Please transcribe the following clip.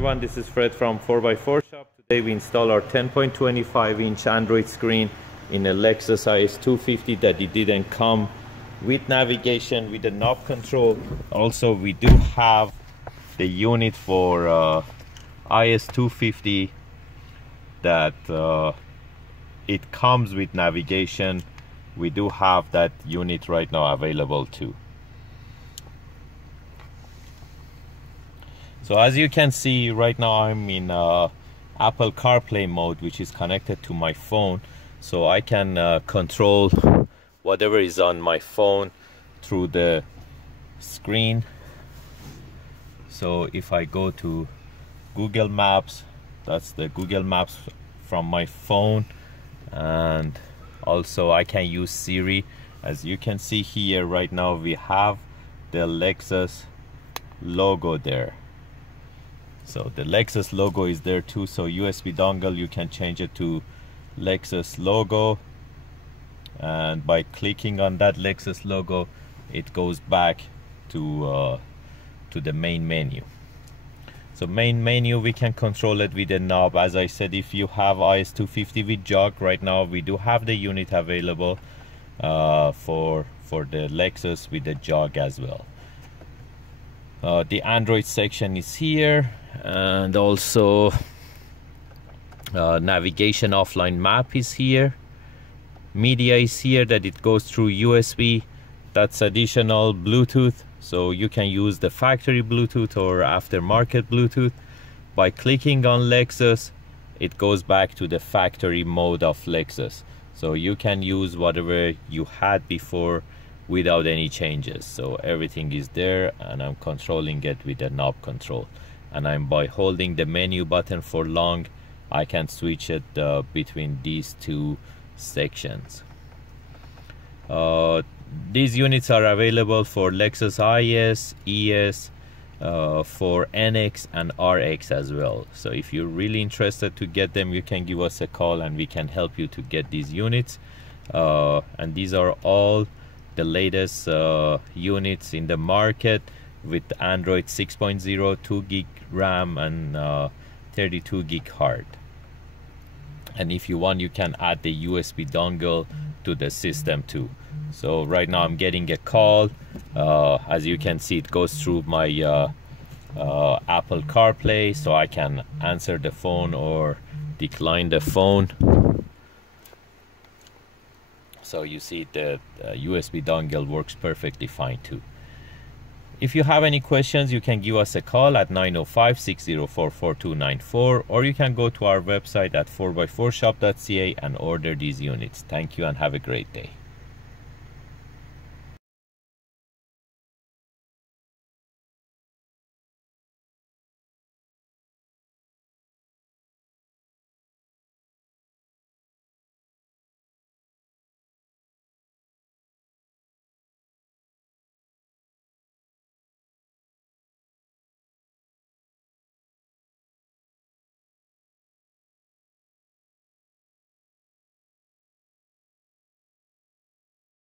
everyone, this is Fred from 4x4 Shop. Today we install our 10.25-inch Android screen in a Lexus IS250 that it didn't come with navigation, with the knob control. Also, we do have the unit for IS250 that it comes with navigation. We do have that unit right now available too. So as you can see right now, I'm in Apple CarPlay mode, which is connected to my phone, so I can control whatever is on my phone through the screen. So if I go to Google Maps, that's the Google Maps from my phone, and also I can use Siri. As you can see here right now, we have the Lexus logo there. So the Lexus logo is there too. So USB dongle, you can change it to Lexus logo, and by clicking on that Lexus logo, it goes back to the main menu. So main menu, we can control it with a knob. As I said, if you have IS250 with jog, right now we do have the unit available for the Lexus with the jog as well. The Android section is here, and also navigation offline map is here. Media is here, that it goes through USB. That's additional Bluetooth, so you can use the factory Bluetooth or aftermarket Bluetooth. By clicking on Lexus, it goes back to the factory mode of Lexus, so you can use whatever you had before without any changes. So everything is there, and I'm controlling it with the knob control, and by holding the menu button for long, I can switch it between these two sections. These units are available for Lexus IS, ES, for NX and RX as well. So if you're really interested to get them, you can give us a call and we can help you to get these units. And these are all the latest units in the market with Android 6.0, 2 gig RAM and 32 gig hard. And if you want, you can add the USB dongle to the system too. So right now I'm getting a call. As you can see, it goes through my Apple CarPlay, so I can answer the phone or decline the phone. So you see the USB dongle works perfectly fine too. If you have any questions, you can give us a call at 905-604-4294, or you can go to our website at 4x4shop.ca and order these units. Thank you and have a great day.